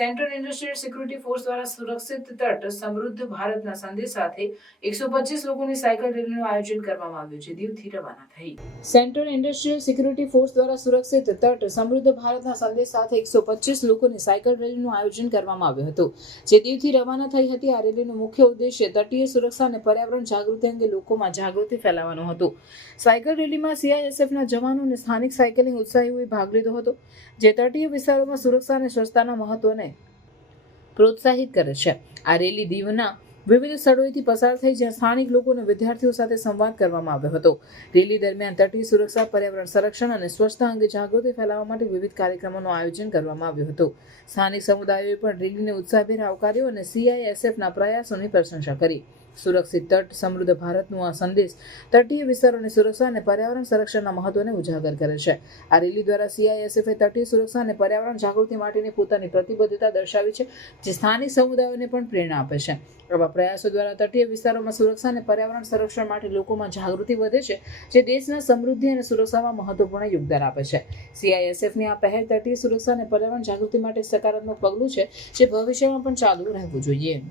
Central industrial security force દ્વારા સુરક્ષિત તટ સમૃદ્ધ ભારતના સંદેશ સાથે 125 લોકોની સાયકલ રેલીનું આયોજન કરવામાં આવ્યું છે. દીવથી રવાના થઈ સેન્ટ્રલ ઇન્ડસ્ટ્રીયલ સિક્યુરિટી ફોર્સ દ્વારા સુરક્ષિત તટ સમૃદ્ધ ભારતના સંદેશ સાથે 125 લોકોની સાયકલ રેલીનું આયોજન કરવામાં આવ્યું હતું, જે દીવથી રવાના થઈ હતી. આ રેલીનો મુખ્ય ઉદ્દેશ્ય તટીય સુરક્ષા અને પર્યાવરણ જાગૃતિ અંગે લોકોમાં જાગૃતિ ફેલાવવાનો હતો. સાયકલ રેલીમાં CISFના જવાનો અને સ્થાનિક સાયકલિંગ ઉત્સાહીઓએ ભાગ લીધો હતો, જે તટીય વિસ્તારોમાં સુરક્ષા અને સ્વચ્છતાના મહત્વને પ્રોત્સાહિત કરે છે. આ રેલી દીવના વિવિધ સ્થળોએથી પસાર થઈ, જ્યાં સ્થાનિક લોકો અને વિદ્યાર્થીઓ સાથે સંવાદ કરવામાં આવ્યો હતો. રેલી દરમિયાન તટીય સુરક્ષા, પર્યાવરણ સંરક્ષણ અને સ્વચ્છતા અંગે જાગૃતિ ફેલાવવા માટે વિવિધ કાર્યક્રમોનું આયોજન કરવામાં આવ્યું હતું. સ્થાનિક સમુદાયોએ પણ રેલીને ઉત્સાહભેર આવકાર્યો અને CISFના પ્રયાસોની પ્રશંસા કરી. સુરક્ષિત તટ સમૃદ્ધ ભારતનું આ સંદેશ તટીય વિસ્તારોની સુરક્ષા અને પર્યાવરણ સંરક્ષણના મહત્વને ઉજાગર કરે છે. આ રેલી દ્વારા CISFએ તટીય સુરક્ષા અને પર્યાવરણ જાગૃતિ માટેની પોતાની પ્રતિબદ્ધતા દર્શાવી છે, જે સ્થાનિક સમુદાયોને પણ પ્રેરણા આપે છે. આવા પ્રયાસો દ્વારા તટીય વિસ્તારોમાં સુરક્ષા અને પર્યાવરણ સંરક્ષણ માટે લોકોમાં જાગૃતિ વધે છે, જે દેશના સમૃદ્ધિ અને સુરક્ષામાં મહત્વપૂર્ણ યોગદાન આપે છે. CISFની આ પહેલ તટીય સુરક્ષા અને પર્યાવરણ જાગૃતિ માટે સકારાત્મક પગલું છે, જે ભવિષ્યમાં પણ ચાલુ રહેવું જોઈએ.